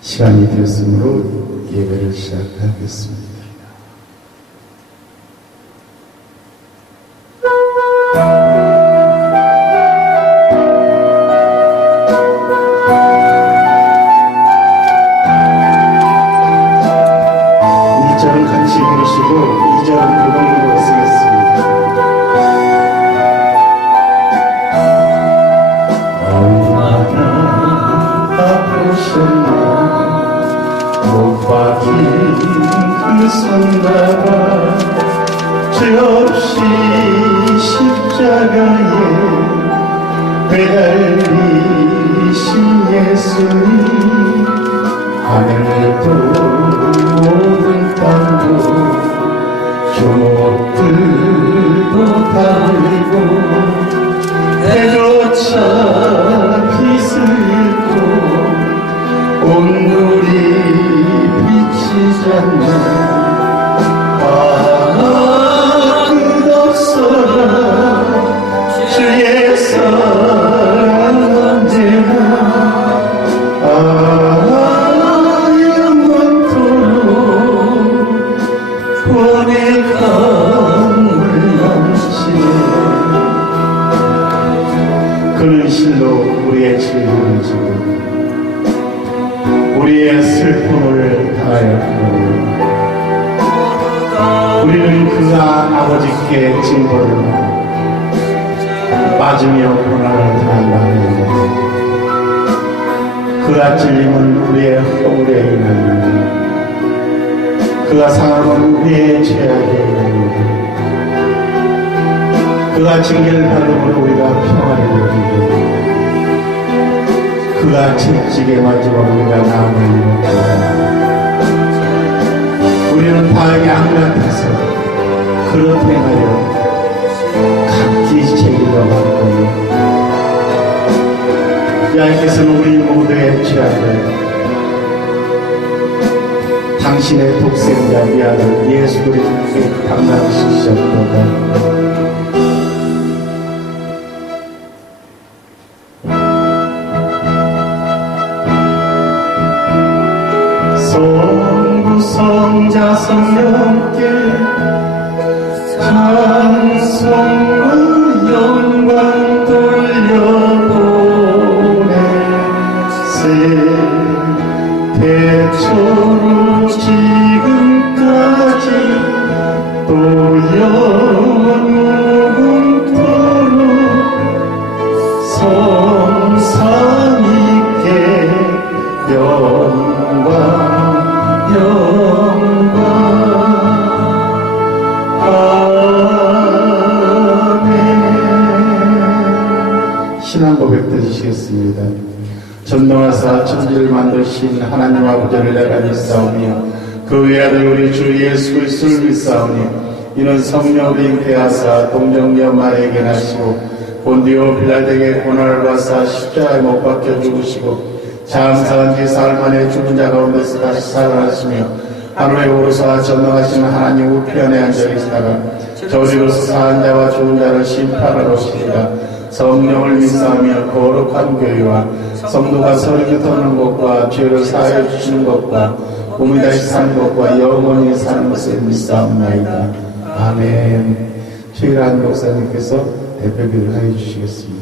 시간이 되었으므로 예배를 시작하겠습니다. 못 박힌 그 손가락 죄 없이 십자가에 매달리신 예수님, 하늘도 모든 땅도 조목들도 달리고 해조차 빛을 잃고 온누리 비치지 않는 끝없어라 주의 사랑 언제나 영원토록 구원의 강물 넘치네. 그는 실로 우리의 진리를 지고 우리의 슬픔을 당하였고 우리는 그가 아버지께 징벌을 맞으며 고난을 당한다는 그가 찔림은 우리의 허물에 인하여 그가 상함은 우리의 죄악에 인하여 그가 징계를 받음으로 우리가 평안을 누리고 그가 채찍에 맞으면 우리가 나음을 입었고 우리는 다 양 같아서 그릇 행하여 각기 죄를 받고 여호와께서는 우리 모두의 죄악을 당신의 독생자 우리 아들 예수 그리스도께 담당시키셨도다. 성자 성령께 찬송과 영광 돌려보내 새 태초로 지금까지 또 영원토록 성삼위께 영광 신앙 고백 드리시겠습니다. 전능하사 천지를 만드신 하나님 아버지를 내가 믿사오며 그 외아들 우리 주 예수 그리스도를 믿사오니 이는 성령으로 잉태하사 동정녀 마리아에게 나시고 본디오 빌라도에게 고난을 받사 십자가에 못 박혀 죽으시고 장사한 뒤 사흘 만에 죽은 자 가운데서 다시 살아나시며 하늘에 오르사 전능하신 하나님 우편에 앉아 계시다가 저리로서 사한 자와 죽은 자를 심판하러 오시리라. 성령을 믿사하며 거룩한 교회와 성도가 서로 교통하는 것과 죄를 사하여 주시는 것과 몸이 다시 사는 것과 영원히 사는 것을 믿사옵나이다. 아멘. 최일한 목사님께서 대표기를 하여 주시겠습니다.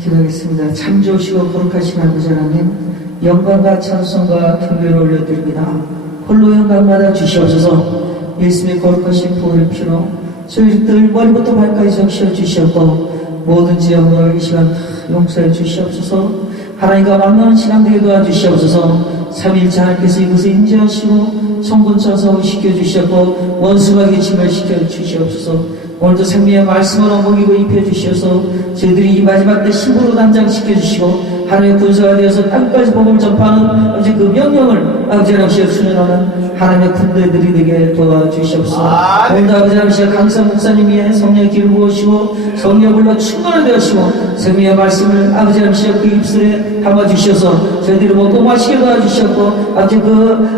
기도하겠습니다. 참 좋으시고 거룩하신 아버지 하나님, 영광과 찬송과 경배를 올려드립니다. 홀로 영광마다 주시옵소서. 예수님의 거룩하신 보혈의 피로 저희들 머리부터 발까지 적셔 주시옵고 뭐든지 영광을 이 시간 다 용서해 주시옵소서. 하나님과 만나는 시간 되게 도와주시옵소서. 삼일째 하나님께서 이곳에 인지하시고 성군천성을 시켜주시옵고 원수가 기침을 시켜주시옵소서. 오늘도 생명의 말씀으로 먹이고 입혀주시어서 저희들이 이 마지막 때 힘으로 단장시켜주시고 하나님의 군사가 되어서 땅까지 복음을 전파하는 아버지 그 명령을 아버지 하나님 수행하는 하나님의 군대들이 되게 도와주시옵소서. 오늘도 아버지 하나님 강사 목사님이 성령의 길을 부으시고 성령 불러 충만하게 하시고 생명의 말씀을 아버지 하나님 그 입술에 담아주셔서 저희들이 먹고 마시게 도와주셨고 아버지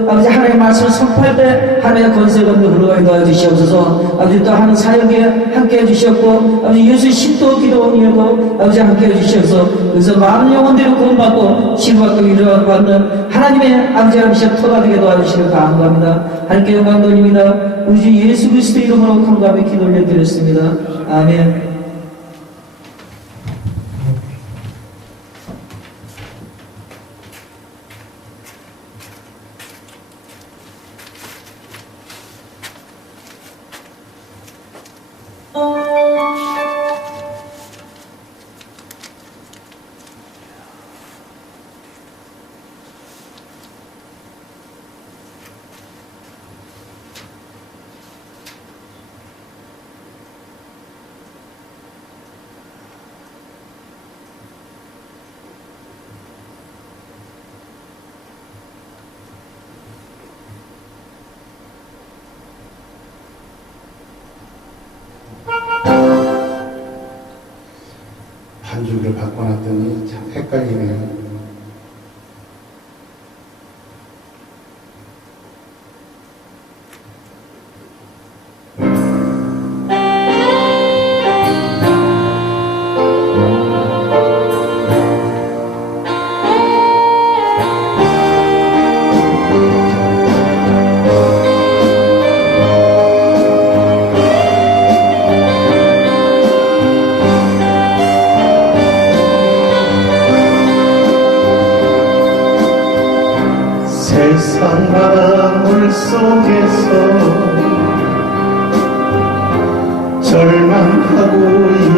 아버지 하나님의 말씀을 선포할 때 하나님의 권세가 흘러가게 도와주시옵소서. 아버지 또 하는 사역에 함께 해주셨고 아버지 예수의 십도 기도원에도 아버지 함께 해주셔서 그래서 많은 영혼들이 구원받고 치유받고 위로받는 하나님의 아버지 하나님 터가 되게 도와주시는 감사합니다. 하나님께 영광 돌립니다. 우리 주 예수 그리스도 이름으로 감사하며 기도 올려드렸습니다. 아멘. 반죽을 바꿔놨더니 참 헷갈리네요. 세상 바닷물 속에서 절망하고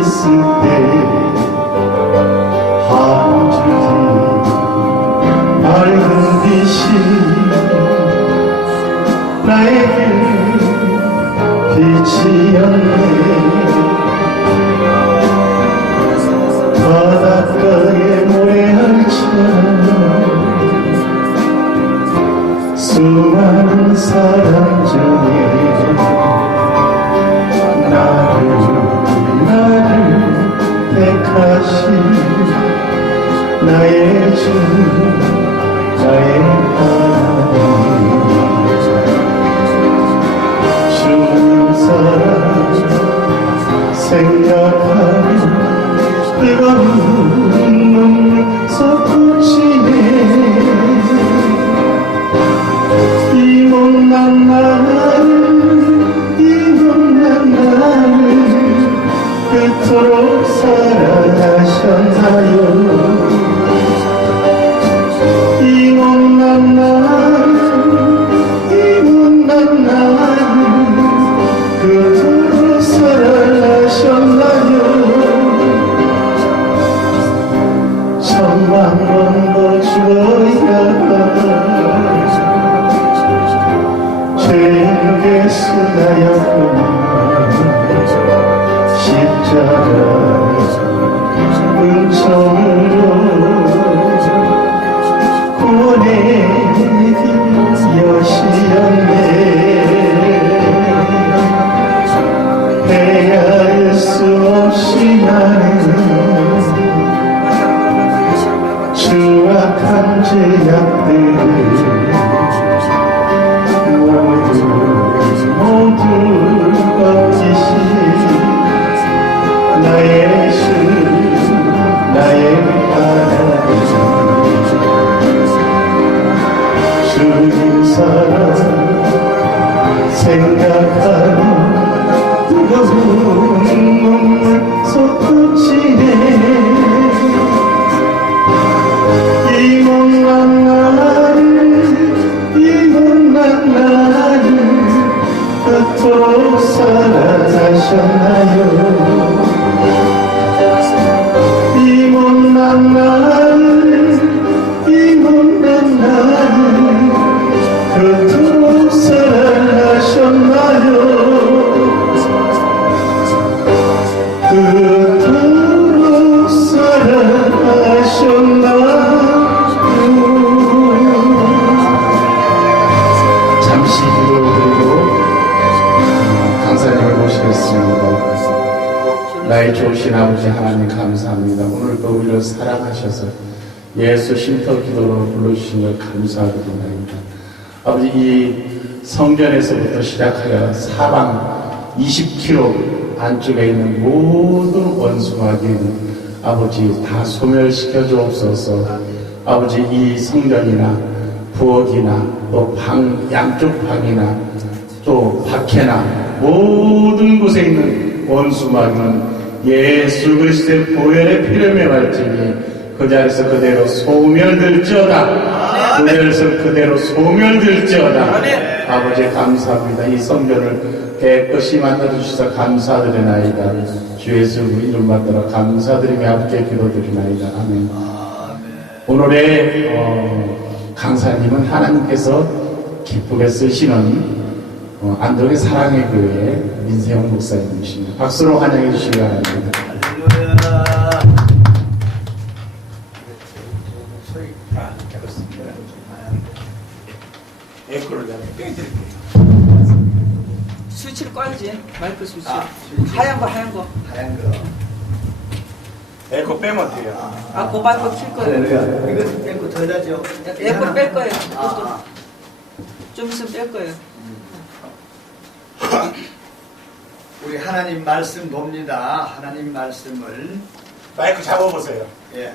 있을 때 한 줄기 맑은 빛이 나에게 비치었네. 바닷가의 모래알처럼 수많은 사람 중에 나를 택하신 나의 주 나의 하나님 주님 사랑 생각하며 뜨거운 눈물 솟구치네. 이 못난 나를 그토록 사랑하셨나요. 이 못난 나를 그토록 사랑하셨나요. 천만 번도 죽어야 죄인에게 쓰나였구나. 십자가 은총으로 구원의 길 여시었네. 헤아릴 수 없이 나는 추악한 죄악들을 모두 엎지신 나의 주 나의 하나님 주님 사랑 생각하며 뜨거운 눈물 솟구치네. 이 못난 나를 그토록 사랑하셨나요. 이 못난 나를 그토록 사랑하셨나요. 그토록 사랑하셨나요. 좋으신 아버지 하나님 감사합니다. 오늘도 우리를 사랑하셔서 예수 쉼터 기도로 불러주신 것 감사드립니다. 아버지, 이 성전에서부터 시작하여 사방 20km 안쪽에 있는 모든 원수마귀는 아버지 다 소멸시켜 주옵소서. 아버지, 이 성전이나 부엌이나 또 방, 양쪽 방이나 또 밖에나 모든 곳에 있는 원수마귀는 예수 그리스도의 보혈의 피름에 말지니 그 자리에서 그대로 소멸될지어다. 그 자리에서 그대로 소멸될지어다. 아버지 감사합니다. 이 성전을 깨끗이 만들어주셔서 감사드리나이다. 주 예수 이름 받들어 감사드리며 아버지께 기도드리나이다. 아멘. 오늘의 강사님은 하나님께서 기쁘게 쓰시는 안동의 사랑의 교회 민세형 목사님이십니다. 박수로 환영해 주시기 바랍니다. 에코를 내가 빼드릴게요. 스위치를 꺼야지. 마이크 스위치. 하얀 거. 하얀 거. 에코 빼면 돼요. 그 마이크 킬 거예요. 이거 뺄거 더 나죠? 에코 뺄 거예요. 그것도 좀 있으면 뺄 거예요. 우리 하나님 말씀 봅니다. 하나님 말씀을. 마이크 잡아보세요. 예.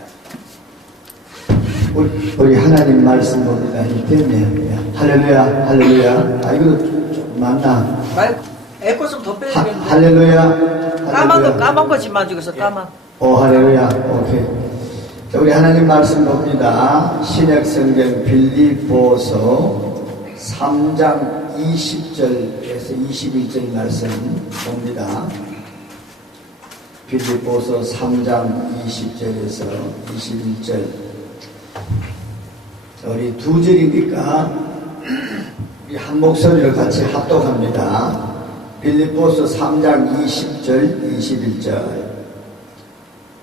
우리 하나님 말씀 봅니다. 이 때문에. 할렐루야, 할렐루야. 이거 좀 맞나? 마이크 에코 좀 더 빼야 되겠는데. 할렐루야. 까만 거 지금 만지고서 까만. 할렐루야. 오케이. 자, 우리 하나님 말씀 봅니다. 신약 성경 빌립보서 3장 20절에서 21절 말씀 봅니다. 빌립보서 3장 20절에서 21절. 우리 두 절이니까 우리 한 목소리로 같이 합독합니다. 빌립보서 3장 20절 21절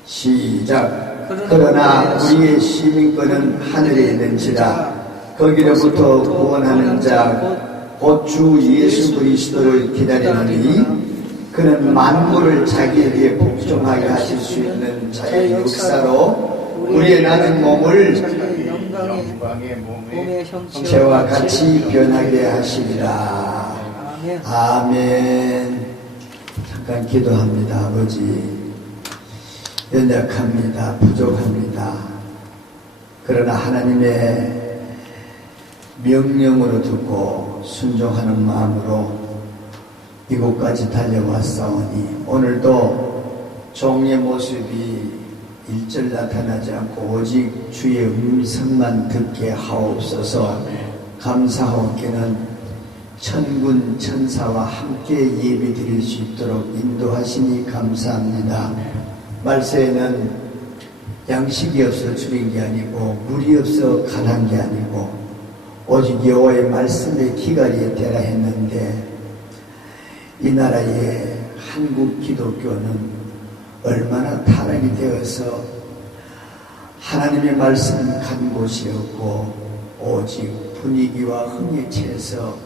시작. 그러나 우리의 시민권은 하늘에 있는지라 거기로부터 구원하는 자 곧 주 예수 그리스도를 기다리노니 그는 만물을 자기에게 복종하게 하실 수 있는 자의 역사로 우리의 낮은 몸을 영광의 몸의 형체와 같이 변하게 하시리라. 아멘. 잠깐 기도합니다. 아버지, 연약합니다. 부족합니다. 그러나 하나님의 명령으로 듣고 순종하는 마음으로 이곳까지 달려왔사오니 오늘도 종의 모습이 일절 나타나지 않고 오직 주의 음성만 듣게 하옵소서. 감사하옵기는 천군 천사와 함께 예배 드릴 수 있도록 인도하시니 감사합니다. 말세에는 양식이 없어 줄인 게 아니고 물이 없어 가난 게 아니고 오직 여호와의 말씀의 기갈이 되라 했는데 이 나라의 한국 기독교는 얼마나 타락이 되어서 하나님의 말씀 간 곳이 없고 오직 분위기와 흥에 취해서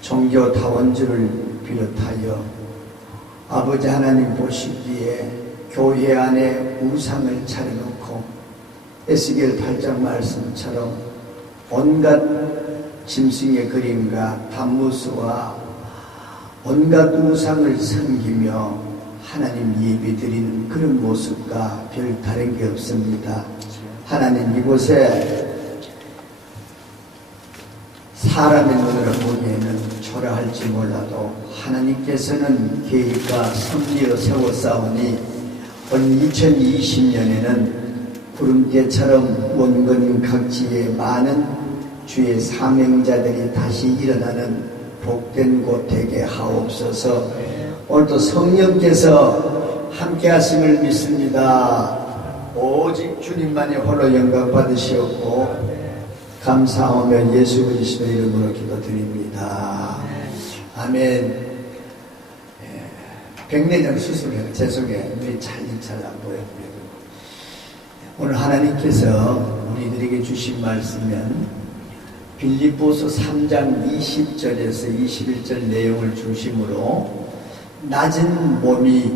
종교 다원주를 비롯하여 아버지 하나님 보시기에 교회 안에 우상을 차려놓고 에스겔 8장 말씀처럼 온갖 짐승의 그림과 단무스와 온갖 우상을 섬기며 하나님 예배드리는 그런 모습과 별 다른 게 없습니다. 하나님 이곳에 사람의 눈으로 보기에는 초라할지 몰라도 하나님께서는 계획과 섭리로 세워싸우니 온 2020년에는 구름대처럼 원근 각지에 많은 주의 사명자들이 다시 일어나는 복된 곳 되게 하옵소서. 오늘도 성령께서 함께 하심을 믿습니다. 오직 주님만이 홀로 영광 받으시옵고 감사하며 예수 그리스도 이름으로 기도드립니다. 아멘. 백내장 수술해요. 죄송해요. 눈이 잘 안 보여요. 오늘 하나님께서 우리들에게 주신 말씀은 빌립보서 3장 20절에서 21절 내용을 중심으로 낮은 몸이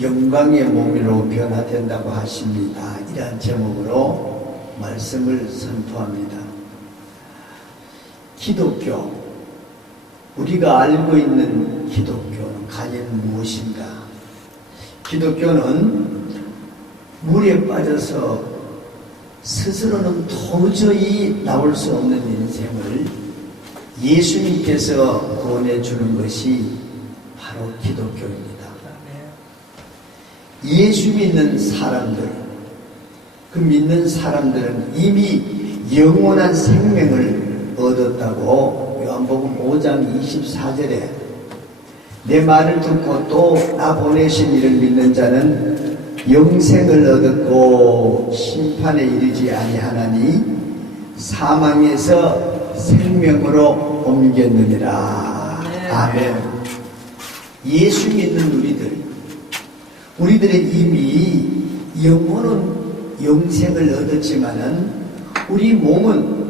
영광의 몸으로 변화된다고 하십니다. 이러한 제목으로 말씀을 선포합니다. 기독교, 우리가 알고 있는 기독교는 과연 무엇인가? 기독교는 물에 빠져서 스스로는 도저히 나올 수 없는 인생을 예수님께서 구원해 주는 것이 바로 기독교입니다. 예수 믿는 사람들, 그 믿는 사람들은 이미 영원한 생명을 얻었다고 요한복음 5장 24절에 내 말을 듣고 또 나 보내신 이를 믿는 자는 영생을 얻었고 심판에 이르지 아니하나니 사망에서 생명으로 옮겼느니라. 아멘. 예수 믿는 우리들은 이미 영생을 얻었지만은 우리 몸은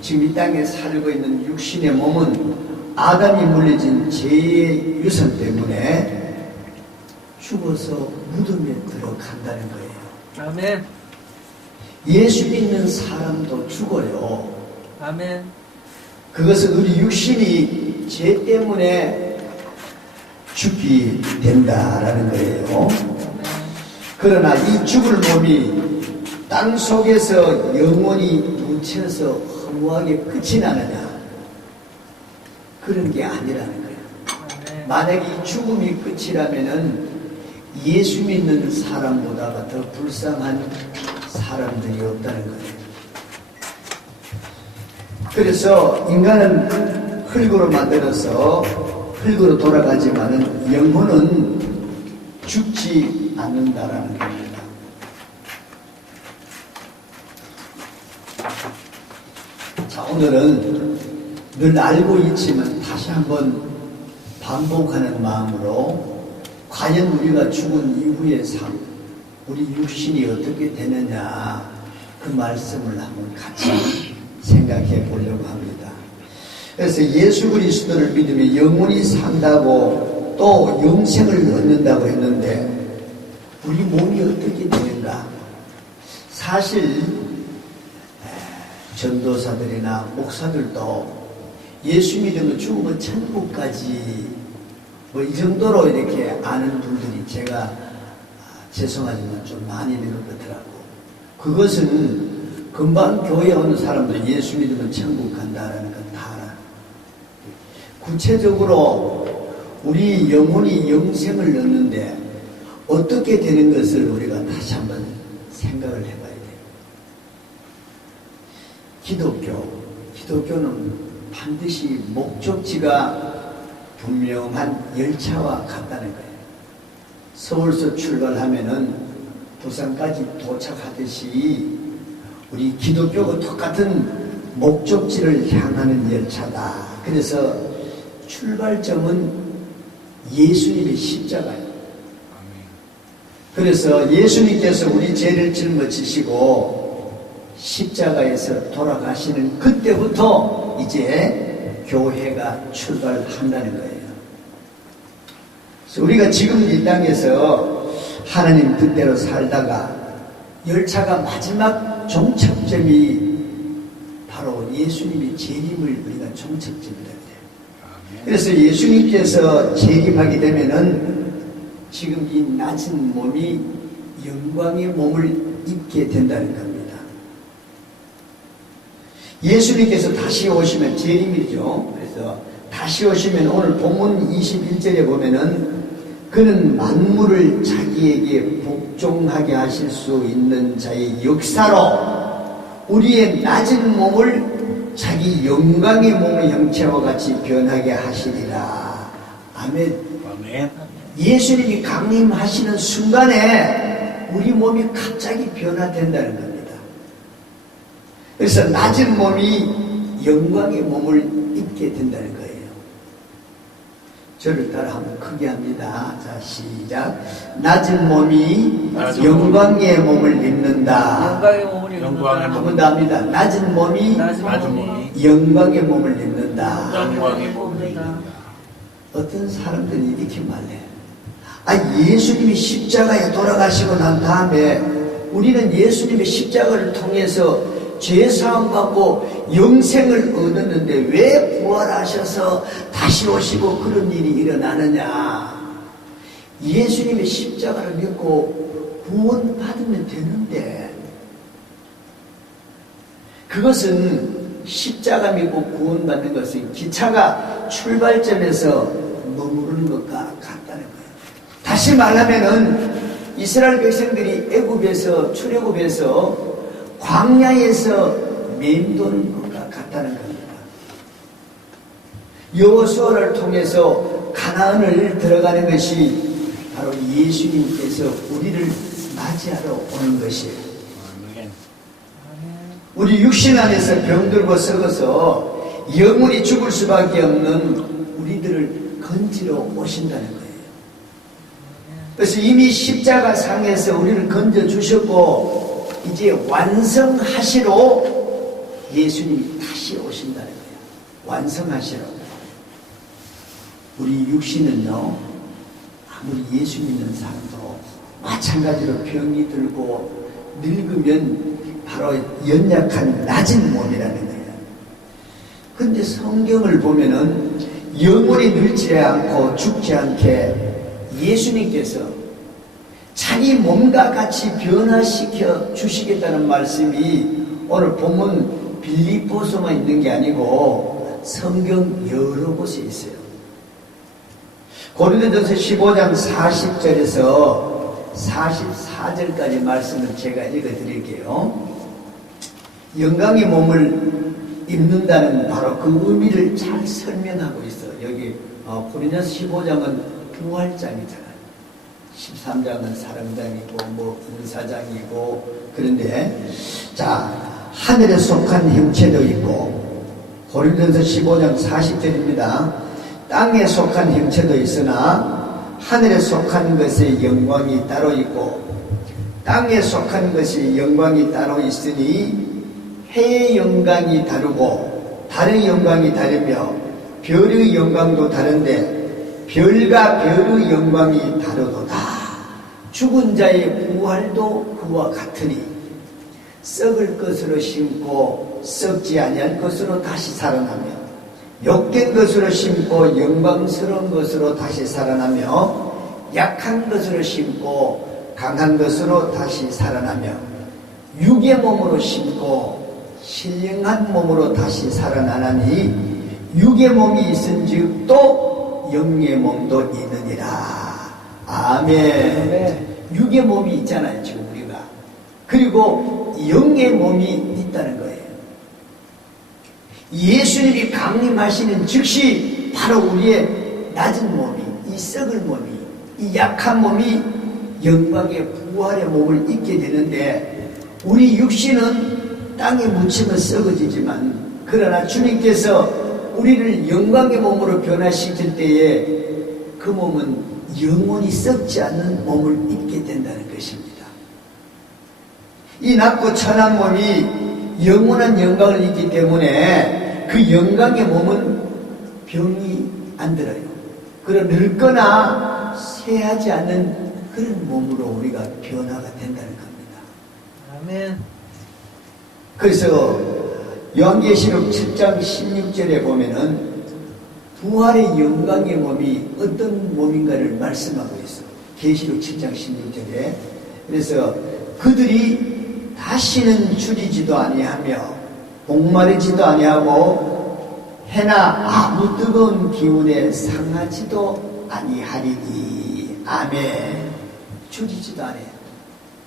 지금 이 땅에 살고 있는 육신의 몸은 아담이 물려진 죄의 유산 때문에 죽어서 무덤에 들어간다는 거예요. 아멘. 예수 믿는 사람도 죽어요. 아멘. 그것은 우리 육신이 죄 때문에 죽게 된다라는 거예요. 그러나 이 죽을 몸이 땅 속에서 영원히 묻혀서 허무하게 끝이 나느냐? 그런 게 아니라는 거예요. 만약에 이 죽음이 끝이라면은 예수 믿는 사람보다가 더 불쌍한 사람들이 없다는 거예요. 그래서 인간은 흙으로 만들어서 흙으로 돌아가지만은 영혼은 죽지 않는다라는 겁니다. 자, 오늘은 늘 알고 있지만 다시 한번 반복하는 마음으로 과연 우리가 죽은 이후의 삶, 우리 육신이 어떻게 되느냐 그 말씀을 한번 같이 생각해 보려고 합니다. 그래서 예수 그리스도를 믿으면 영원히 산다고 또 영생을 얻는다고 했는데 우리 몸이 어떻게 되는가? 사실 전도사들이나 목사들도 예수 믿으면 죽으면 천국까지 뭐 이 정도로 이렇게 아는 분들이 제가 죄송하지만 좀 많이 있는 것 같더라고. 그것은 금방 교회에 오는 사람들 예수 믿으면 천국 간다라는 건 다 알아. 구체적으로 우리 영혼이 영생을 얻는데 어떻게 되는 것을 우리가 다시 한번 생각을 해봐야 돼요. 기독교는 반드시 목적지가 분명한 열차와 같다는 거예요. 서울서 출발하면은 부산까지 도착하듯이 우리 기독교가 똑같은 목적지를 향하는 열차다. 그래서 출발점은 예수님의 십자가예요. 그래서 예수님께서 우리 죄를 짊어지시고 십자가에서 돌아가시는 그때부터 이제 교회가 출발한다는 거예요. 그래서 우리가 지금 이 땅에서 하나님 뜻대로 살다가 열차가 마지막 종착점이 바로 예수님이 재림을 우리가 종착점이다. 그래서 예수님께서 재림하게 되면은 지금 이 낮은 몸이 영광의 몸을 입게 된다는 겁니다. 예수님께서 다시 오시면 재림이죠. 그래서 다시 오시면 오늘 본문 21절에 보면은 그는 만물을 자기에게 복종하게 하실 수 있는 자의 역사로 우리의 낮은 몸을 자기 영광의 몸의 형체와 같이 변하게 하시리라. 아멘. 아멘. 예수님이 강림하시는 순간에 우리 몸이 갑자기 변화된다는 겁니다. 그래서 낮은 몸이 영광의 몸을 입게 된다는 거예요. 저를 따라 한번 크게 합니다. 자, 시작. 낮은 몸이 영광의 몸을 입는다. 영광의 몸을 입는다. 한 번 더 합니다. 낮은 몸이 영광의 몸을 입는다. 영광의 몸을 입는다. 어떤 사람들이 이렇게 말해요. 예수님이 십자가에 돌아가시고 난 다음에 우리는 예수님의 십자가를 통해서 죄사함 받고 영생을 얻었는데 왜 부활하셔서 다시 오시고 그런 일이 일어나느냐? 예수님의 십자가를 믿고 구원받으면 되는데, 그것은 십자가 믿고 구원받는 것은 기차가 출발점에서 머무르는 것과 같다는 거예요. 다시 말하면은 이스라엘 백성들이 애굽에서 출애굽에서 광야에서 맴도는 것과 같다는 겁니다. 여호수아를 통해서 가나안을 들어가는 것이 바로 예수님께서 우리를 맞이하러 오는 것이에요. 우리 육신 안에서 병들고 썩어서 영원히 죽을 수밖에 없는 우리들을 건지러 오신다는 거예요. 그래서 이미 십자가 상에서 우리를 건져 주셨고 이제 완성하시러 예수님이 다시 오신다는 거예요. 완성하시러. 우리 육신은요, 아무리 예수 믿는 사람도 마찬가지로 병이 들고 늙으면 바로 연약한 낮은 몸이라는 거예요. 근데 성경을 보면은 영원히 늙지 않고 죽지 않게 예수님께서 자기 몸과 같이 변화시켜 주시겠다는 말씀이 오늘 본문 빌립보서만 있는 게 아니고 성경 여러 곳에 있어요. 고린도전서 15장 40절에서 44절까지 말씀을 제가 읽어드릴게요. 영광의 몸을 입는다는 바로 그 의미를 잘 설명하고 있어요. 여기 고린도전서 15장은 부활장이잖아요. 13장은 사랑장이고 뭐 은사장이고, 그런데 자, 하늘에 속한 형체도 있고, 고린도전서 15장 40절입니다. 땅에 속한 형체도 있으나 하늘에 속한 것의 영광이 따로 있고, 땅에 속한 것이 영광이 따로 있으니 해의 영광이 다르고 달의 영광이 다르며 별의 영광도 다른데 별과 별의 영광이 다르도다. 죽은 자의 부활도 그와 같으니 썩을 것으로 심고 썩지 아니할 것으로 다시 살아나며, 욕된 것으로 심고 영광스러운 것으로 다시 살아나며, 약한 것으로 심고 강한 것으로 다시 살아나며, 육의 몸으로 심고 신령한 몸으로 다시 살아나나니 육의 몸이 있은즉 또 영의 몸도 있느니라. 아멘. 육의 몸이 있잖아요, 지금 우리가. 그리고 영의 몸이 있다는 거예요. 예수님이 강림하시는 즉시 바로 우리의 낮은 몸이, 이 썩을 몸이, 이 약한 몸이 영광의 부활의 몸을 입게 되는데, 우리 육신은 땅에 묻히면 썩어지지만, 그러나 주님께서 우리를 영광의 몸으로 변화시킬 때에 그 몸은 영원히 썩지 않는 몸을 입게 된다는 것입니다. 이 낮고 천한 몸이 영원한 영광을 입기 때문에 그 영광의 몸은 병이 안 들어요. 그런 늙거나 쇠하지 않는 그런 몸으로 우리가 변화가 된다는 겁니다. 아멘. 그래서 요한계시록 7장 16절에 보면은 부활의 영광의 몸이 어떤 몸인가를 말씀하고 있어요. 계시록 7장 16절에. 그래서 그들이 다시는 줄이지도 아니하며 목마르지도 아니하고 해나 아무 뜨거운 기운에 상하지도 아니하리니. 아멘. 줄이지도 않아요.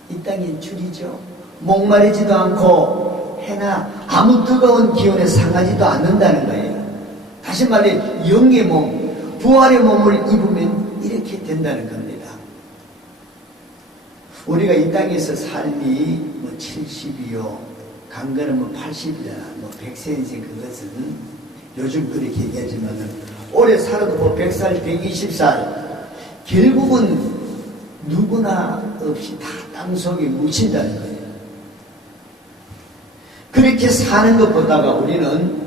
이 땅엔 줄이죠. 목마르지도 않고 해나 아무 뜨거운 기운에 상하지도 않는다는 거예요. 다시 말해 영의 몸, 부활의 몸을 입으면 이렇게 된다는 겁니다. 우리가 이 땅에서 삶이 뭐 70이요, 강건은 뭐 80이잖아, 뭐 100세 인생, 그것은 요즘 그렇게 얘기하지만은 오래 살아도 뭐 100살, 120살, 결국은 누구나 없이 다 땅속에 묻힌다는 거예요. 그렇게 사는 것보다가 우리는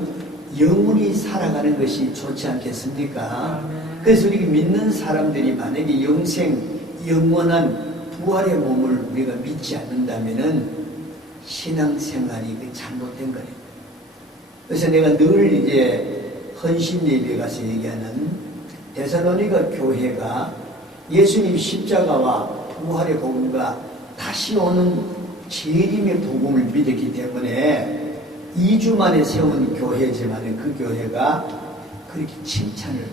영원히 살아가는 것이 좋지 않겠습니까? 그래서 우리 믿는 사람들이 만약에 영원한 부활의 몸을 우리가 믿지 않는다면은 신앙생활이 잘못된 거예요. 그래서 내가 늘 이제 헌신 예배에 가서 얘기하는 데살로니가 교회가 예수님 십자가와 부활의 복음과 다시 오는 재림의 복음을 믿었기 때문에 2주 만에 세운 교회지만 그 교회가 그렇게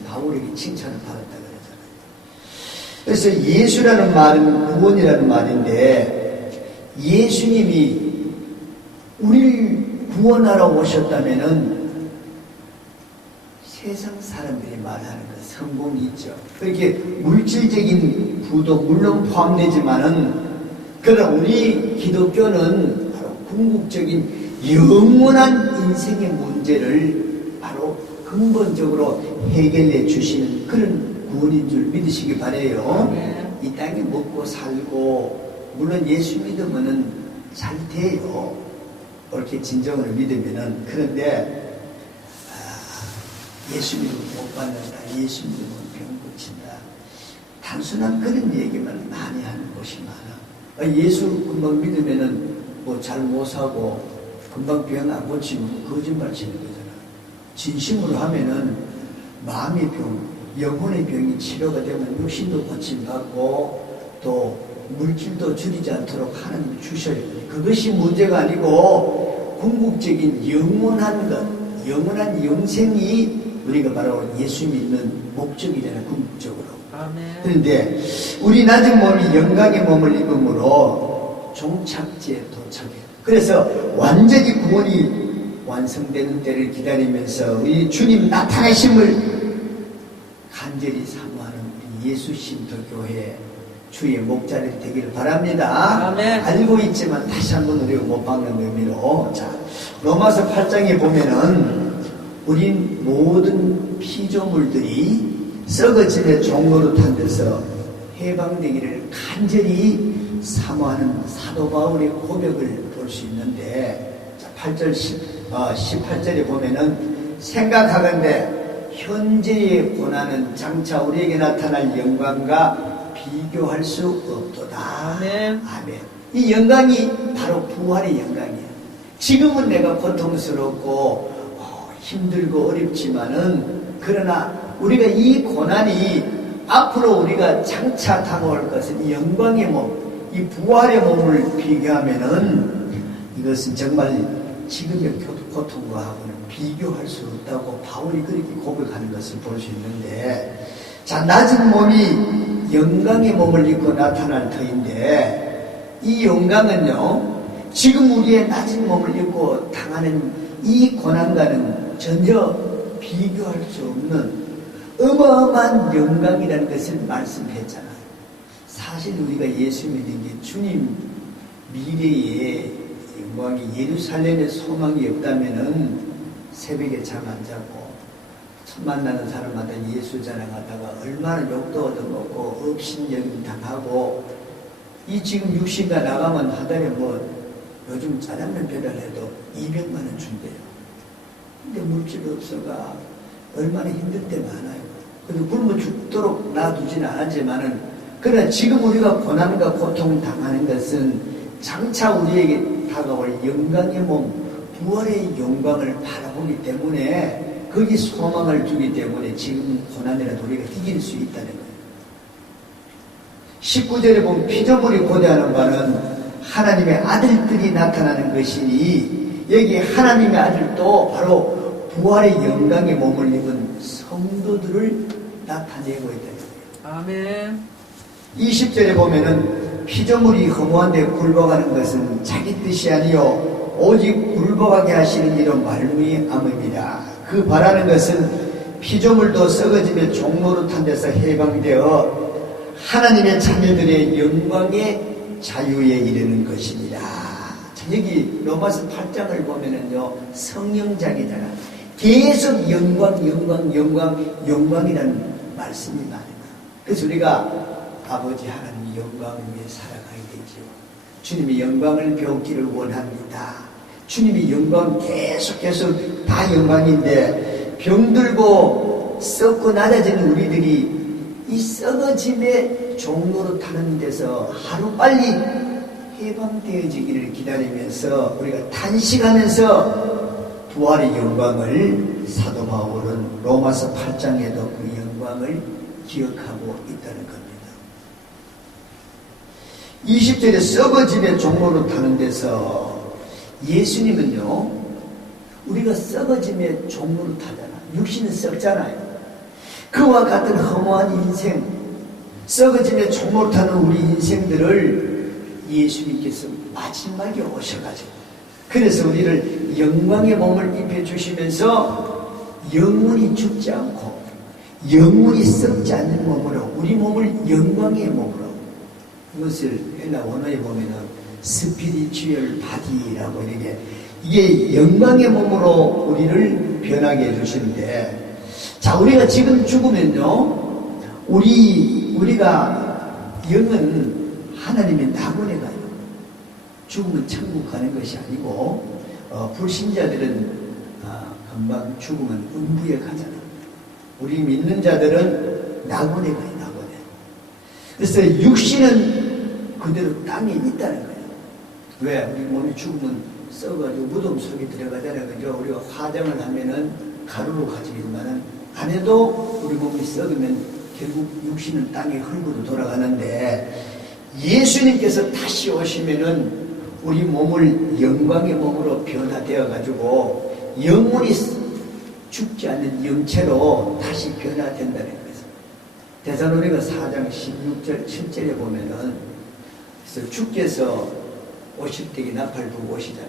바울에게 칭찬을 받았다 그러잖아요. 그래서 예수라는 말은 구원이라는 말인데 예수님이 우리를 구원하러 오셨다면은 세상 사람들이 말하는 그 성공이 있죠. 그렇게 물질적인 부도 물론 포함되지만은 그러나 우리 기독교는 바로 궁극적인 영원한 인생의 문제를 바로 근본적으로 해결해 주시는 그런 구원인 줄 믿으시기 바래요. 이 땅에 먹고 살고 물론 예수 믿으면은 잘 돼요. 그렇게 진정으로 믿으면은. 그런데 예수 믿으면 못 받는다, 예수 믿으면 병 고친다, 단순한 그런 얘기만 많이 하는 곳이 많아. 예수 금방 믿으면은 뭐 잘 못 사고 금방 병 안 고치면 거짓말 치는 거잖아. 진심으로 하면은 마음의 병, 영혼의 병이 치료가 되면 육신도 고침받고 또 물질도 줄이지 않도록 하나님이 주셔야 돼요. 그것이 문제가 아니고 궁극적인 영원한 것, 영원한 영생이 우리가 바로 예수 믿는 목적이잖아요. 궁극적으로. 그런데 우리 낮은 몸이 영광의 몸을 입음으로 종착지에 도착해요. 그래서 완전히 구원이 완성되는 때를 기다리면서 우리 주님 나타나심을 간절히 사모하는 우리 예수 신도교회 주의 목자들이 되기를 바랍니다. 아멘. 알고 있지만 다시 한번 우리가 못 박는 의미로. 자, 로마서 8장에 보면은 우린 모든 피조물들이 썩어짐의 종노릇한 데서 해방되기를 간절히 사모하는 사도 바울의 고백을 볼 수 있는데, 자, 18절에 보면은 생각하건대 현재의 고난은 장차 우리에게 나타날 영광과 비교할 수 없도다. 아멘. 아멘. 이 영광이 바로 부활의 영광이에요. 지금은 내가 고통스럽고 힘들고 어렵지만은 그러나 우리가 이 고난이 앞으로 우리가 장차 다가올 것은 이 영광의 몸, 이 부활의 몸을 비교하면은 이것은 정말 지금의 고통과 하고는 비교할 수 없다고 바울이 그렇게 고백하는 것을 볼 수 있는데, 자, 낮은 몸이 영광의 몸을 입고 나타날 터인데 이 영광은요 지금 우리의 낮은 몸을 입고 당하는 이 고난과는 전혀 비교할 수 없는 어마어마한 영광이라는 것을 말씀했잖아요. 사실 우리가 예수 믿는 게 주님 미래의 영광이 예루살렘에 소망이 없다면은 새벽에 잠 안 자고 처음 만나는 사람마다 예수 자랑하다가 얼마나 욕도 얻어먹고 업신여김 당하고 이 지금 육신가 나가면 한 달에 뭐 요즘 짜장면 배달해도 200만 원 준대요. 근데 물질 없어가 얼마나 힘들 때 많아요. 그래서 굶어 죽도록 놔두지는 않았지만은 그러나 지금 우리가 고난과 고통을 당하는 것은 장차 우리에게 다가올 영광의 몸, 부활의 영광을 바라보기 때문에 거기 소망을 주기 때문에 지금 고난이라도 우리가 이길 수 있다는 거예요. 19절에 보면 피조물이 고대하는 바는 하나님의 아들들이 나타나는 것이니 여기 하나님의 아들도 바로 부활의 영광의 몸을 입은 성도들을 나타내고 있다. 아멘. 20절에 보면은 피조물이 허무한데 굴복하는 것은 자기 뜻이 아니요 오직 굴복하게 하시는 이로 말미암음이라. 그 바라는 것은 피조물도 썩어지며 종노릇한 데서 해방되어 하나님의 자녀들의 영광의 자유에 이르는 것입니다. 자, 여기 로마서 8장을 보면은요 성령장이잖아. 계속 영광이라는 말씀이 많아요. 그래서 우리가 아버지 하나님의 영광을 위해 살아가야 되죠. 주님의 영광을 배우기를 원합니다. 주님이 영광 계속 다 영광인데 병들고 썩고 낮아지는 우리들이 이 썩어짐의 종로로 타는 데서 하루빨리 해방되어지기를 기다리면서 우리가 탄식하면서 부활의 영광을 사도 바울은 로마서 8장에도 그 영광을 기억하고 있다는 겁니다. 20절에 썩어짐의 종로로 타는 데서 예수님은요, 우리가 썩어짐의 종로로 타잖아. 육신은 썩잖아요. 그와 같은 허무한 인생, 썩어짐의 종로로 타는 우리 인생들을 예수님께서 마지막에 오셔가지고, 그래서 우리를 영광의 몸을 입혀주시면서 영원히 죽지 않고 영원히 썩지 않는 몸으로, 우리 몸을 영광의 몸으로, 이것을 헬라 원어에 보면은 스피리추얼 바디라고 이게 영광의 몸으로 우리를 변하게 해주시는데, 자, 우리가 지금 죽으면요, 우리가 영은 하나님의 낙원에 가요. 죽으면 천국 가는 것이 아니고, 불신자들은 금방 죽으면 음부에 가잖아. 우리 믿는 자들은 낙원에 가요, 낙원에. 그래서 육신은 그대로 땅에 있다는 거예요. 왜? 우리 몸이 죽으면 썩어가지고 무덤 속에 들어가잖아요. 그죠? 우리가 화장을 하면은 가루로 가지지만은 안 해도 우리 몸이 썩으면 결국 육신은 땅에 흙으로 돌아가는데, 예수님께서 다시 오시면은 우리 몸을 영광의 몸으로 변화되어 가지고 영원히 죽지 않는 영체로 다시 변화된다는 거죠. 데살로니가 4장 16절 7절에 보면은, 그래서 주께서 오실 때에 나팔 불고 오시잖아.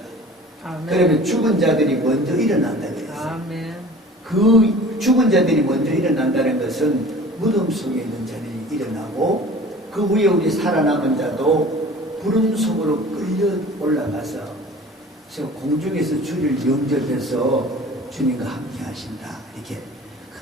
아멘. 그러면 죽은 자들이 먼저 일어난다 그랬어요. 아멘. 그 죽은 자들이 먼저 일어난다는 것은 무덤 속에 있는 자들이 일어나고, 그 후에 우리 살아남은 자도 구름 속으로 끌려 올라가서 공중에서 주를 영접해서 주님과 함께 하신다. 이렇게.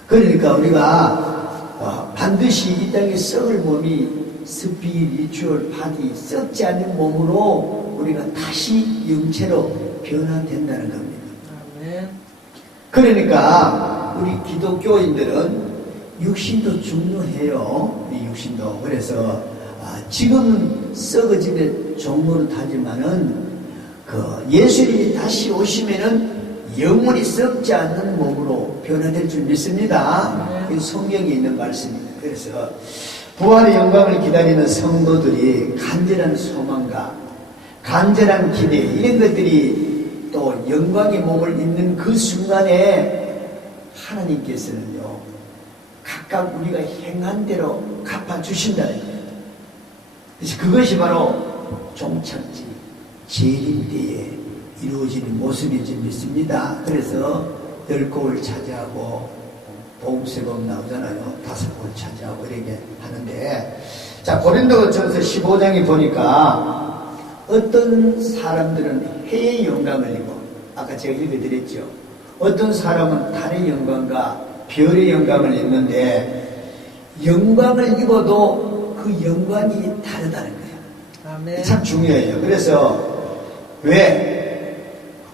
그러니까 우리가 반드시 이 땅에 썩을 몸이 스피리추얼 바디, 썩지 않는 몸으로 우리가 다시 영체로 변화된다는 겁니다. 그러니까 우리 기독교인들은 육신도 중요해요. 이 육신도. 그래서 지금은 썩어짐의 종로를 타지만은 예수님이 다시 오시면은 영원히 썩지 않는 몸으로 변화될 줄 믿습니다. 이 성경에 있는 말씀입니다. 그래서 부활의 영광을 기다리는 성도들이 간절한 소망과 간절한 기대, 이런 것들이 또 영광의 몸을 입는 그 순간에 하나님께서는요, 각각 우리가 행한 대로 갚아주신다는 거예요. 그래서 그것이 바로 종착지, 재림 때에 이루어지는 모습인 줄 믿습니다. 그래서 10곡을 차지하고 복음서법 나오잖아요. 5곡을 차지하고 이렇게 하는데, 자, 고린도전서 15장에 보니까 어떤 사람들은 해의 영광을 입고, 아까 제가 읽어드렸죠. 어떤 사람은 달의 영광과 별의 영광을 입는데, 영광을 입어도 그 영광이 다르다는 거예요. 아멘. 참 중요해요. 그래서 왜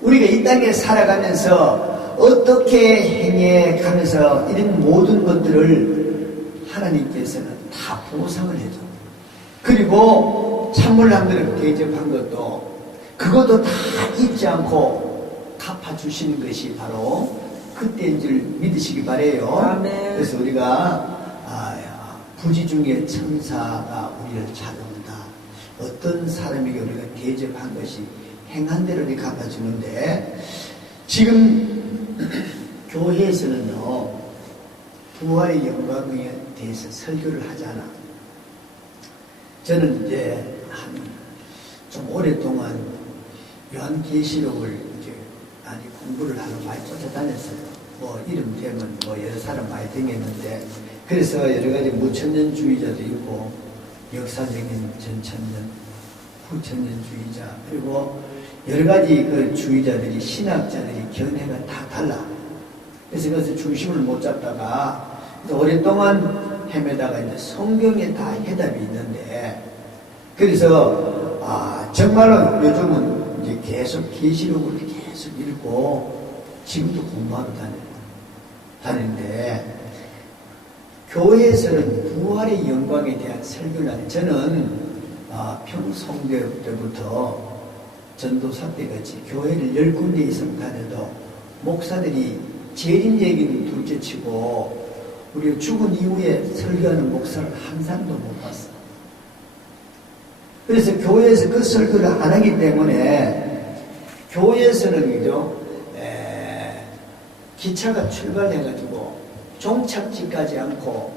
우리가 이 땅에 살아가면서 어떻게 행해 가면서 이런 모든 것들을 하나님께서는 다 보상을 해줘. 그리고 찬물 한 그릇 대접한 것도, 그것도 다 잊지 않고 갚아주시는 것이 바로 그때인 줄 믿으시기 바래요. 아멘. 그래서 우리가 부지 중에 천사가 우리를 찾아온다. 어떤 사람에게 우리가 대접한 것이 행한 대로 이렇게 갚아주는데, 지금 교회에서는요, 부활의 영광에 대해서 설교를 하잖아. 저는 이제 좀 오랫동안 요한계시록을 이제 많이 공부를 하러 많이 쫓아다녔어요. 뭐 이름 되면 뭐 여러 사람 많이 댕겼는데, 그래서 여러 가지 무천년주의자도 있고, 역사적인 전천년, 후천년주의자, 그리고 여러 가지 그 주의자들이, 신학자들이 견해가 다 달라. 그래서 그것을 중심을 못 잡다가 오랫동안 헤매다가 이제 성경에 다 해답이 있는데, 그래서 정말로 요즘은 이제 계속 계시록을 계속 읽고 지금도 공부하러 다니는데 교회에서는 부활의 영광에 대한 설교를 하는 저는 평성교 때부터 전도사 때같이 교회를 10군데 이상 다녀도 목사들이 재림 얘기는 둘째치고 우리가 죽은 이후에 설교하는 목사를 한 사람도 못 봤어. 그래서 교회에서 그 설교를 안 하기 때문에 교회에서는 그죠? 기차가 출발해가지고 종착지 가지 않고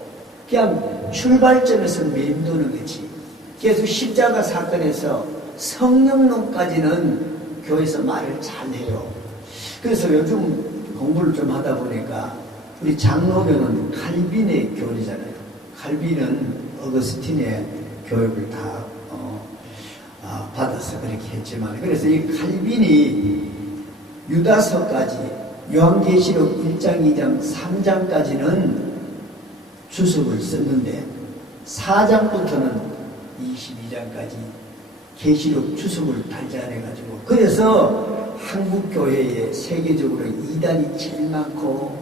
그냥 출발점에서 맴도는 거지. 계속 십자가 사건에서 성령론까지는 교회에서 말을 잘해요. 그래서 요즘 공부를 좀 하다 보니까 우리 장로교는 칼빈의 교리잖아요. 칼빈은 어거스틴의 교육을 다 받아서 그렇게 했지만, 그래서 이 칼빈이 유다서까지 요한계시록 1장, 2장, 3장까지는 주석을 썼는데 4장부터는 22장까지 계시록 주석을 달지 않아가지고, 그래서 한국교회에 세계적으로 이단이 제일 많고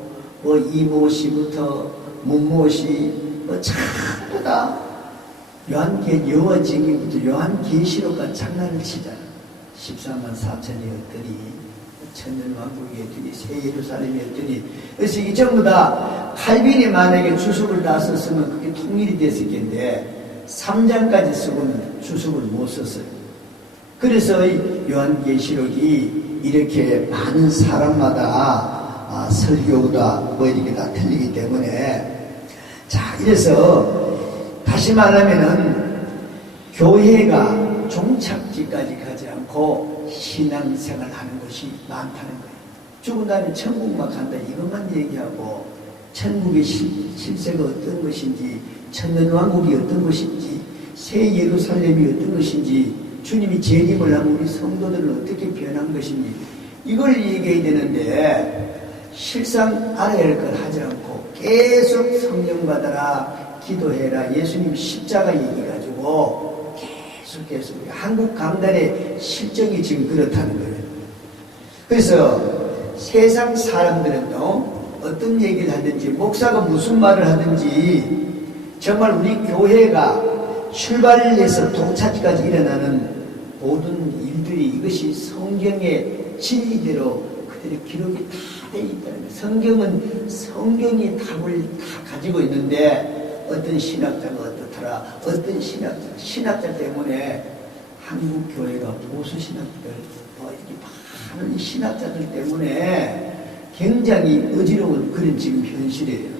이모시부터 문모시 전부 다 여호와증인부터 요한계시록과 장난을 치잖아. 14만 4천이었더니 천년왕국이었더니 새예루살렘이었더니, 그래서 이게 전부 다 칼빈이 만약에 주석을 다 썼으면 그게 통일이 됐을 텐데 3장까지 쓰고는 주석을 못 썼어요. 그래서 요한계시록이 이렇게 많은 사람마다 설교다 이렇게 다 틀리기 때문에, 자, 이래서 다시 말하면은 교회가 종착지까지 가지 않고 신앙생활 하는 것이 많다는 거예요. 죽은 다음에 천국만 간다 이것만 얘기하고 천국의 실세가 어떤 것인지, 천년왕국이 어떤 것인지, 새 예루살렘이 어떤 것인지, 주님이 재림을 하면 우리 성도들은 어떻게 변한 것인지 이걸 얘기해야 되는데, 실상 알아야 할 걸 하지 않고 계속 성령 받아라, 기도해라, 예수님 십자가 얘기해가지고 계속 한국 강단의 실정이 지금 그렇다는 거예요. 그래서 세상 사람들은요, 어떤 얘기를 하든지 목사가 무슨 말을 하든지 정말 우리 교회가 출발해서 동차지까지 일어나는 모든 일들이 이것이 성경의 진리대로 그들의 기록이 다 돼 있다는 거예요. 성경이 답을 다 가지고 있는데 어떤 신학자가 어떻더라, 어떤 신학자 때문에 한국 교회가 보수 신학들 이렇게 많은 신학자들 때문에 굉장히 어지러운 그런 지금 현실이에요.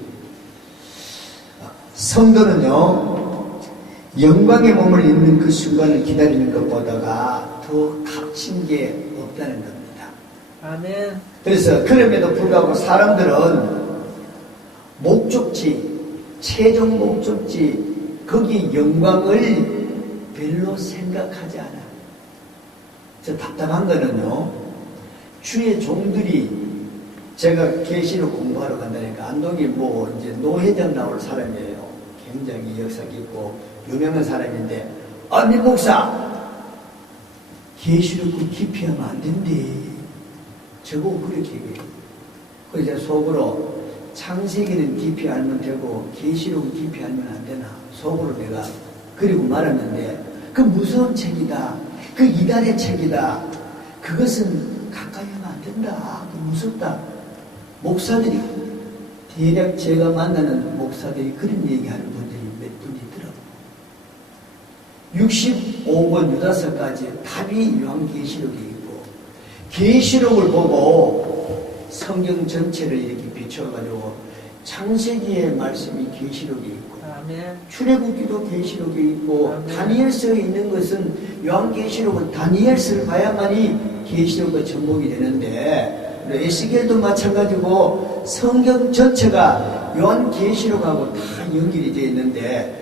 성도는요, 영광의 몸을 입는 그 순간을 기다리는 것보다가 더 값진 게 없다는 겁니다. 아멘. 그래서 그럼에도 불구하고 사람들은 목적지, 최종 목적지, 거기 영광을 별로 생각하지 않아. 저 답답한 거는요, 주의 종들이, 제가 계시록 공부하러 간다니까 안동이 이제 노회장 나올 사람이에요. 굉장히 역사 깊고 유명한 사람인데, 아니 목사, 계시록을 깊이 하면 안 된대. 저보고 그렇게 얘기해요. 그래서 속으로 창세기는 깊이 알면 되고 계시록은 깊이 알면 안 되나, 속으로 내가 그리고 말았는데, 그 무서운 책이다, 그 이단의 책이다, 그것은 가까이 하면 안 된다, 그 무섭다. 목사들이, 대략 제가 만나는 목사들이 그런 얘기하는 분들이 몇 분 있더라고요. 65권 유다서까지 답이 요한계시록에 있고, 계시록을 보고 성경 전체를 이렇게 비춰가지고 창세기의 말씀이 계시록에 있고, 출애굽기도 계시록에 있고, 다니엘서에 있는 것은, 요한계시록은 다니엘서를 봐야만이 계시록과 접목이 되는데, 에스겔도 마찬가지고 성경 전체가 요한계시록하고 다 연결이 되어 있는데,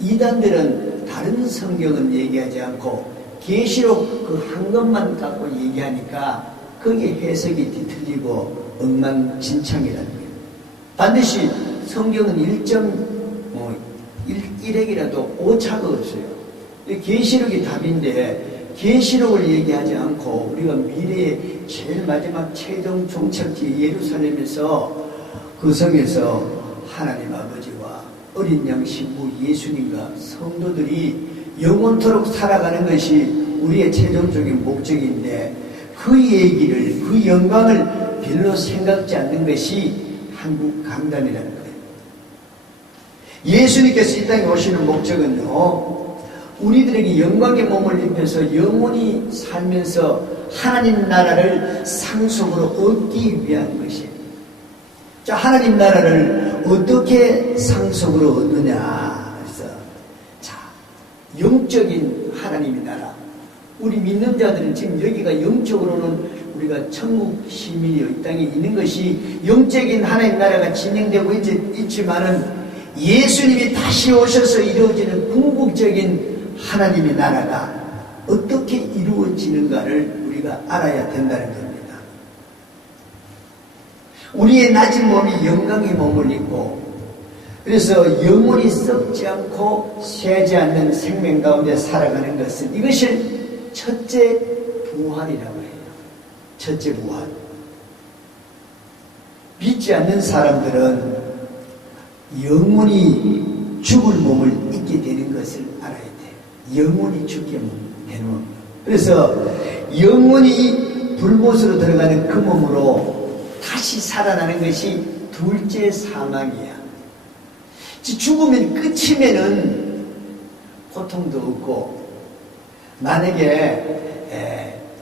이단들은 다른 성경은 얘기하지 않고 계시록 그 한 것만 갖고 얘기하니까 거기에 해석이 뒤틀리고 엉망진창이라는 거예요. 반드시 성경은 1.1핵이라도 오차가 없어요. 계시록이 답인데 계시록을 얘기하지 않고 우리가 미래의 제일 마지막 최종 종착지 예루살렘에서 그 성에서 하나님 아버지와 어린 양 신부 예수님과 성도들이 영원토록 살아가는 것이 우리의 최종적인 목적인데 그 얘기를, 그 영광을 별로 생각지 않는 것이 한국 강단이라는 거예요. 예수님께서 이 땅에 오시는 목적은요, 우리들에게 영광의 몸을 입혀서 영원히 살면서 하나님 나라를 상속으로 얻기 위한 것이에요. 자, 하나님 나라를 어떻게 상속으로 얻느냐. 그래서, 자, 영적인 하나님의 나라. 우리 믿는 자들은 지금 여기가 영적으로는 우리가 천국 시민이요, 이 땅에 있는 것이 영적인 하나님 나라가 진행되고 있지만은 예수님이 다시 오셔서 이루어지는 궁극적인 하나님의 나라가 어떻게 이루어지는가를 우리가 알아야 된다는 겁니다. 우리의 낮은 몸이 영광의 몸을 입고 그래서 영원히 썩지 않고 쇠지 않는 생명 가운데 살아가는 것은 이것이 첫째 부활이라고 해요. 첫째 부활. 믿지 않는 사람들은 영원히 죽을 몸을 입게 되는 것을 알아야 돼요. 영원히 죽게 되는 몸. 그래서 영원히 불못으로 들어가는 그 몸으로 다시 살아나는 것이 둘째 사망이야. 죽으면 끝이면은 고통도 없고, 만약에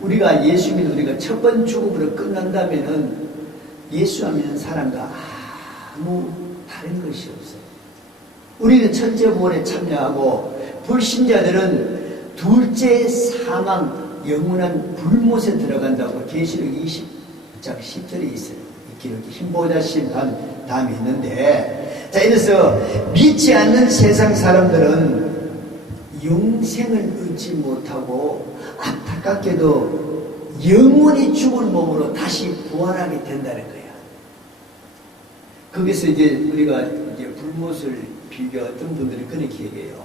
우리가 예수 믿는 우리가 첫 번 죽음으로 끝난다면은 예수 안 믿는 사람과 아무 다른 것이 없어요. 우리는 첫째 부활에 참여하고 불신자들은 둘째 사망, 영원한 불못에 들어간다고 계시록 20장 10절에 있어요. 이 기록이 흰보자 심판 다음에 있는데, 자, 이래서 믿지 않는 세상 사람들은 영생을 얻지 못하고 안타깝게도 영원히 죽을 몸으로 다시 부활하게 된다는 거야. 거기서 이제 우리가 이제 불못을 비교 어떤 분들이 그렇게 얘기해요.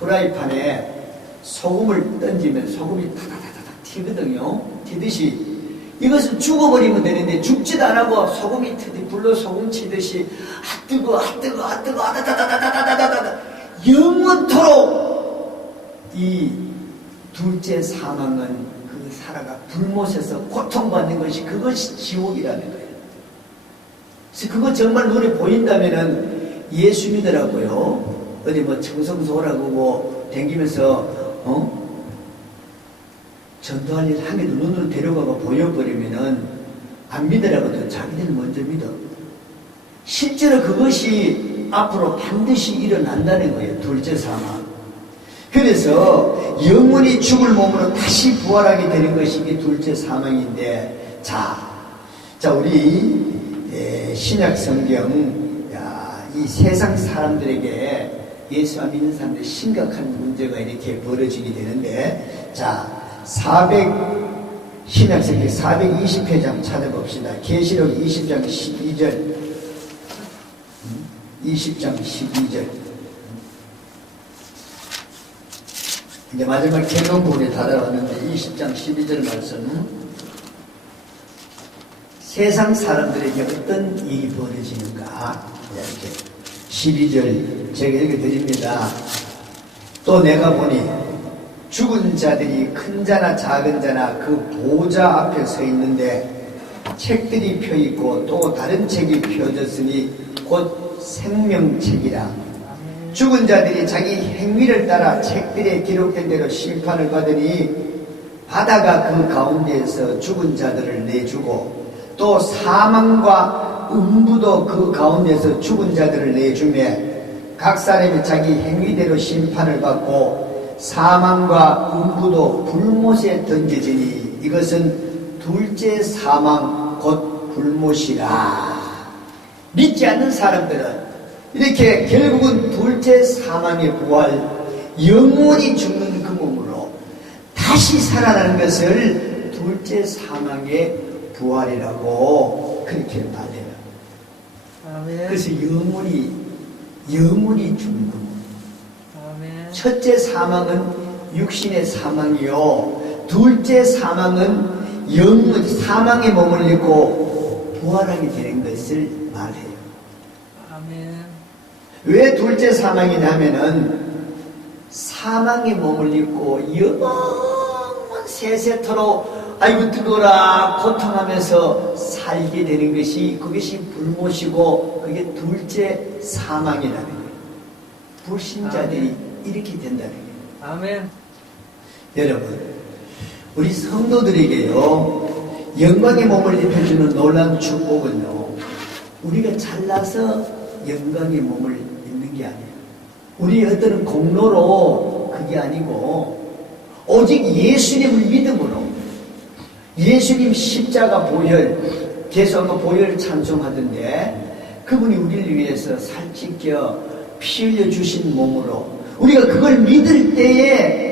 프라이팬에 소금을 던지면 소금이 타다다다닥 튀거든요. 튀듯이 이것은 죽어버리면 되는데 죽지도 안 하고 소금이 튀듯이 불로 소금 치듯이 뜨거 아다다다다다다다다다다 영원토록 이 둘째 사망은 그 살아가 불못에서 고통받는 것이 그것이 지옥이라는 거예요. 그래서 그거 정말 눈에 보인다면은 예수 믿으라고요. 어디 뭐 청성소라고 뭐 댕기면서 전도할 일 하기도 눈으로 데려가고 보여버리면은 안 믿으라고도 자기들은 먼저 믿어. 실제로 그것이 앞으로 반드시 일어난다는 거예요. 둘째 사망. 그래서 영원히 죽을 몸으로 다시 부활하게 되는 것이 이 둘째 사망인데, 자 우리 신약 성경, 이 세상 사람들에게 예수 안 믿는 사람들의 심각한 문제가 이렇게 벌어지게 되는데, 자 신약 성경 420회장 찾아봅시다. 계시록 20장 12절, 20장 12절. 이제 마지막 결론 부분에 다다왔는데 20장 12절 말씀, 세상 사람들에게 어떤 일이 벌어지는가, 이렇게 12절 제가 읽어드립니다. 또 내가 보니 죽은 자들이 큰 자나 작은 자나 그 보좌 앞에 서 있는데 책들이 펴있고 또 다른 책이 펴졌으니 곧 생명책이라. 죽은 자들이 자기 행위를 따라 책들에 기록된 대로 심판을 받으니 바다가 그 가운데에서 죽은 자들을 내주고 또 사망과 음부도 그 가운데에서 죽은 자들을 내주며 각 사람이 자기 행위대로 심판을 받고 사망과 음부도 불못에 던져지니 이것은 둘째 사망 곧 불못이라. 믿지 않는 사람들은 이렇게 결국은 둘째 사망의 부활, 영원히 죽는 그 몸으로 다시 살아나는 것을 둘째 사망의 부활이라고 그렇게 말해요. 아멘. 그래서 영원히 죽는 그 몸. 아멘. 첫째 사망은 육신의 사망이요, 둘째 사망은 사망의 몸을 입고 부활하게 되는 것을 말해요. 아멘. 왜 둘째 사망이냐면은 사망의 몸을 입고 영원 세세토록 아이고 뜨거라 고통하면서 살게 되는 것이 그것이 불못이고 그게 둘째 사망이라는 거예요. 불신자들이 이렇게 된다는 거예요. 아멘. 여러분, 우리 성도들에게요 영광의 몸을 입혀주는 놀라운 축복은요 우리가 잘나서 영광의 몸을 입는 게 아니에요. 우리 어떤 공로로 그게 아니고 오직 예수님을 믿음으로 예수님 십자가 보혈 계속 보혈 찬송하던데 그분이 우리를 위해서 살찌켜 피 흘려 주신 몸으로 우리가 그걸 믿을 때에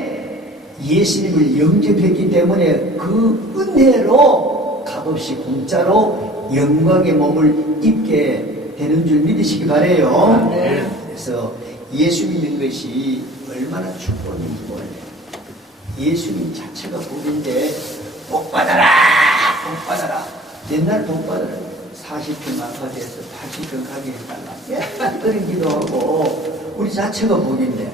예수님을 영접했기 때문에 그 은혜로 값없이 공짜로 영광의 몸을 입게 되는 줄 믿으시기 바래요. 네. 그래서 예수 믿는 것이 얼마나 축복인지 몰라요. 예수님 자체가 복인데 복 받아라 복 받아라. 옛날 복 받아라 40평 아파트에서 80평 가게 해달라 그런 기도하고 우리 자체가 복인데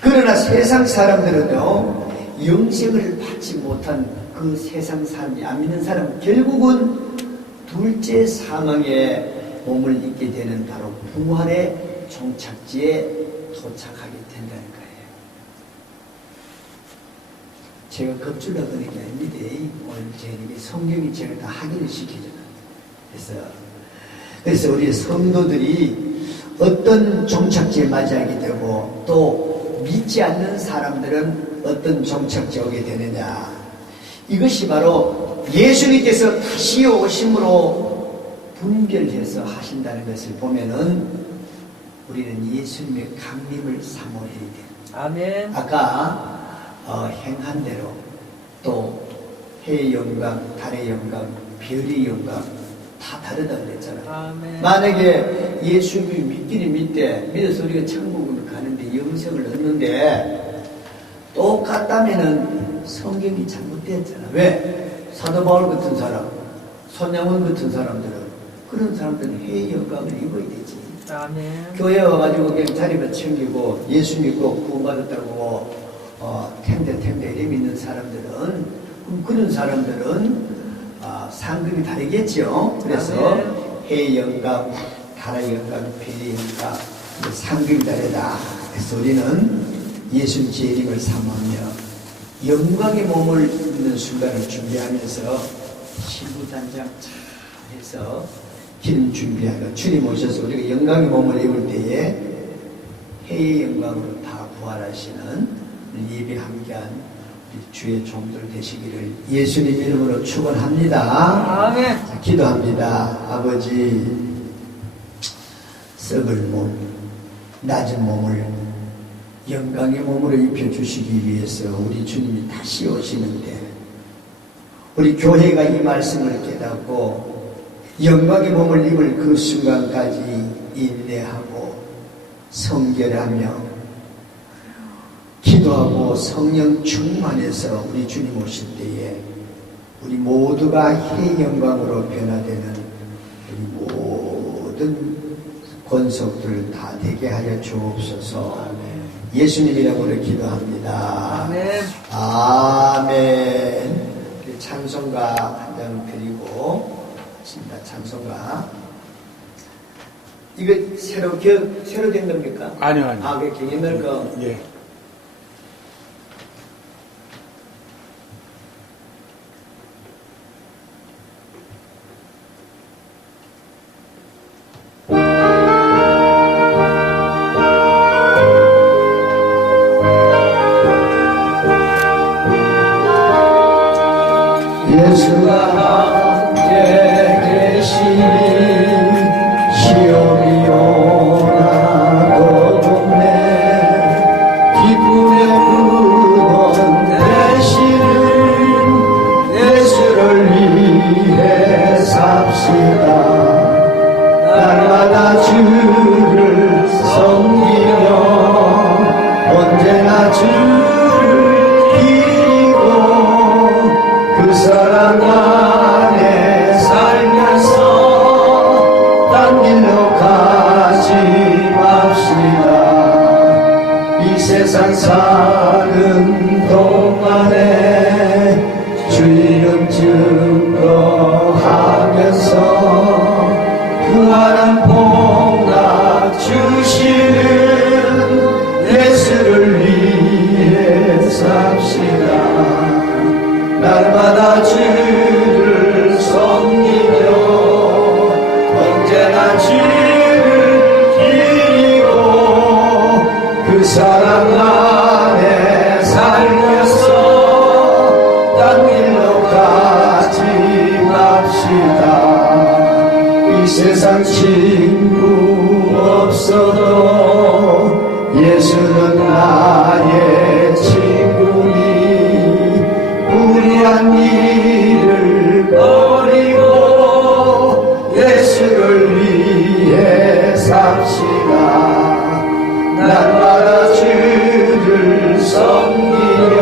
그러나 세상 사람들은요 영생을 받지 못한 그 세상 사람이 안 믿는 사람 결국은 둘째 사망에 몸을 입게 되는 바로 부활의 종착지에 도착하게 된다는 거예요. 제가 겁주려고 하는 게 아닌데 오늘 제게 성경이 제가 다 확인을 시켜줘요. 그래서 우리 성도들이 어떤 종착지에 맞이하게 되고 또 믿지 않는 사람들은 어떤 종착지에 오게 되느냐 이것이 바로 예수님께서 다시 오심으로 분별해서 하신다는 것을 보면은 우리는 예수님의 강림을 사모해야 돼요. 아멘. 아까 행한 대로 또 해의 영광, 달의 영광, 별의 영광 다 다르다고 그랬잖아요. 아멘. 만약에 예수님이 믿기는 믿어서 우리가 천국을 가는데 영생을 얻는데 똑같다면은 성경이 잘못됐잖아. 왜? 사도 바울 같은 사람, 손양원 같은 사람들은 그런 사람들은 해의 영광을 입어야 되지. 아멘. 교회 와가지고 그냥 자리만 챙기고 예수 믿고 구원받았다고 템대 이래 믿는 사람들은 그럼 그런 사람들은 상급이 다르겠죠. 그래서 해의 영광, 달의 영광, 별의 영광 상급이 다르다. 그래서 우리는 예수님 재림을 사모하며 영광의 몸을 입는 순간을 준비하면서 신부단장 잘 해서 기름 준비하고 주님 오셔서 우리가 영광의 몸을 입을 때에 해의 영광으로 다 부활하시는 예배 함께한 우리 주의 종들 되시기를 예수님 이름으로 축원합니다. 아멘. 자, 기도합니다. 아버지 썩을 몸, 낮은 몸을 영광의 몸으로 입혀주시기 위해서 우리 주님이 다시 오시는데 우리 교회가 이 말씀을 깨닫고 영광의 몸을 입을 그 순간까지 인내하고 성결하며 기도하고 성령 충만해서 우리 주님 오실 때에 우리 모두가 해 영광으로 변화되는 우리 모든 권속들 다 되게 하여 주옵소서. 예수님 이름으로 기도합니다. 아멘. 아멘. 찬송가 한 장 드리고 있습니다. 찬송가. 이거 새로 된 겁니까? 아니요. 그 옛날 거. 예. 예수가 함께 계시니 시험이 오나 고통내 이 세상 친구 없어도 예수는 나의 친구니 불의한 일을 버리고 예수를 위해 삽시다. 날마다 주를 섬기며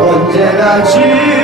언제나 주